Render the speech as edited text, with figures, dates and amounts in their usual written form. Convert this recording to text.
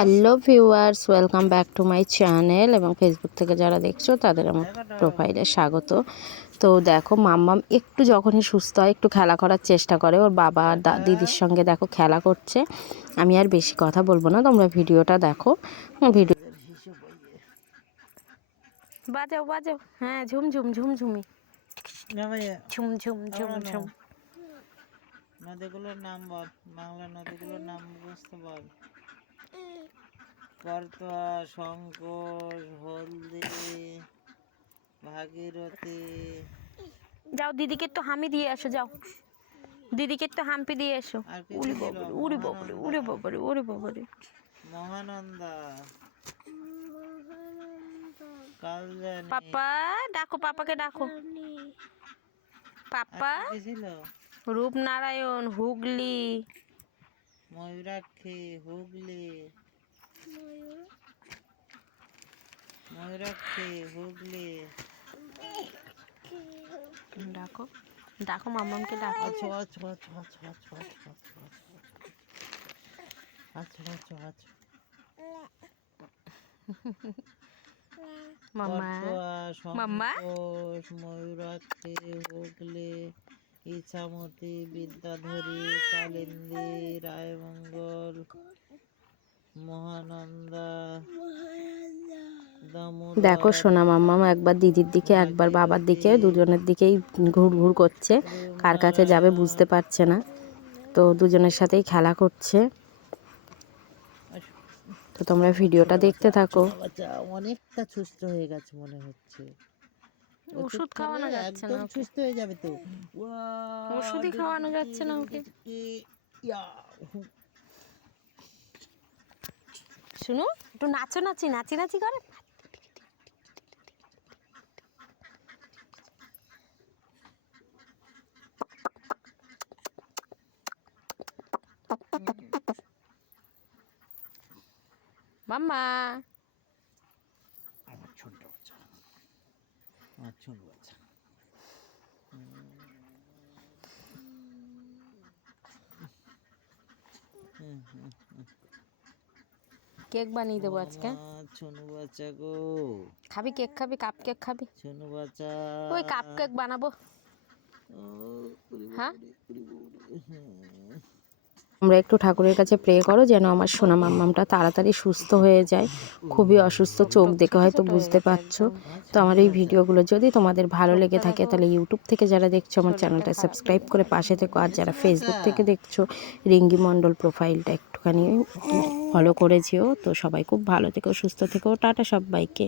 Hello viewers, welcome back to my channel এবং Facebook থেকে যারা দেখছো তাদের আমার প্রোফাইলে স্বাগত। তো দেখো, মাম্মাম একটু যখনই সুস্থ হয় একটু খেলা করার চেষ্টা করে, ওর বাবা দিদির সঙ্গে দেখো খেলা করছে। আমি আর বেশি কথা বলবো না, তোমরা ভিডিওটা দেখো। ভিডিও বাজাও বাজাও, হ্যাঁ, ঝুমঝুম ঝুমঝুমি ঝুম ঝুম ঝুম ঝুম। নদীগুলোর নাম বল, বাংলা নদীগুলোর নাম বুঝতে বল। করতোয়া, শঙ্কর, হলদি, ভাগীরথী। যাও দিদিকে একটু হামি দিয়ে আসো, যাও দিদিকে একটু হাম্পি দিয়ে এসো। আর কি উড়ি ছিল? বাবারে, উড়ি বাবারে, উড়ি বাবারে, উড়ি বাবারে। মহানন্দা, কালজানি। পাপা ডাকো, পাপাকে ডাকো। পাপা। কি ছিল? রূপনারায়ণ, হুগলি। ময়ূরাক্ষী, হুগলি। ময়ূরাক্ষী, হুগলি। ডাকো ডাকো, মাম্মামকে ডাকো। আচ্ছা আচ্ছা আচ্ছা আচ্ছা আচ্ছা আচ্ছা আচ্ছা আচ্ছা আচ্ছা। মাম্মা মাম্মা। ময়ূরাক্ষী, হুগলি, ইছামতি, বিদ্যাধরী, কালিন্দী, রায়মঙ্গল, মহানন্দা, দেখো সোনা মাম্মাম একবার দিদির দিকে একবার বাবার দিকে, দুজনের দিকেই ঘুর ঘুর করছে, কার কাছে যাবে বুঝতে পারছে না। তো দুজনের সাথেই খেলা করছে। তো তোমরা ভিডিওটা দেখতে থাকো। অনেকটা সুস্থ হয়ে গেছে মনে হচ্ছে। ওষুধ খাওয়ানো যাচ্ছে না, একদম সুস্থ হয়ে যাবে তো। ওষুধই খাওয়ানো যাচ্ছে না ওকে। শুনো, একটু নাচো, নাচি নাচি নাচি করে। মাম্মা, আমার ছোট বাচ্চা, আমার ছোট বাচ্চা। কেক বানিয়ে দেবো আজকে। ছোনু বাচ্চা গো, খাবি কেক? খাবি কাপ কেক? খাবি? ছোনু বাচ্চা। ওই কাপ কেক বানাবো। হ্যাঁ, আমরা একটু ঠাকুরের কাছে প্রে করো যেন আমার সোনা মাম্মামটা তাড়াতাড়ি সুস্থ হয়ে যায়। খুবই অসুস্থ, চোখ দেখে হয়তো বুঝতে পারছো। তো আমার এই ভিডিওগুলো যদি তোমাদের ভালো লেগে থাকে তাহলে ইউটিউব থেকে যারা দেখছো আমার চ্যানেলটা সাবস্ক্রাইব করে পাশে থেকো, আর যারা ফেসবুক থেকে দেখছো রিঙ্গি মণ্ডল প্রোফাইলটা একটুখানি ফলো করে যেও। তো সবাই খুব ভালো থেকো, সুস্থ থেকো, টাটা সবাইকে।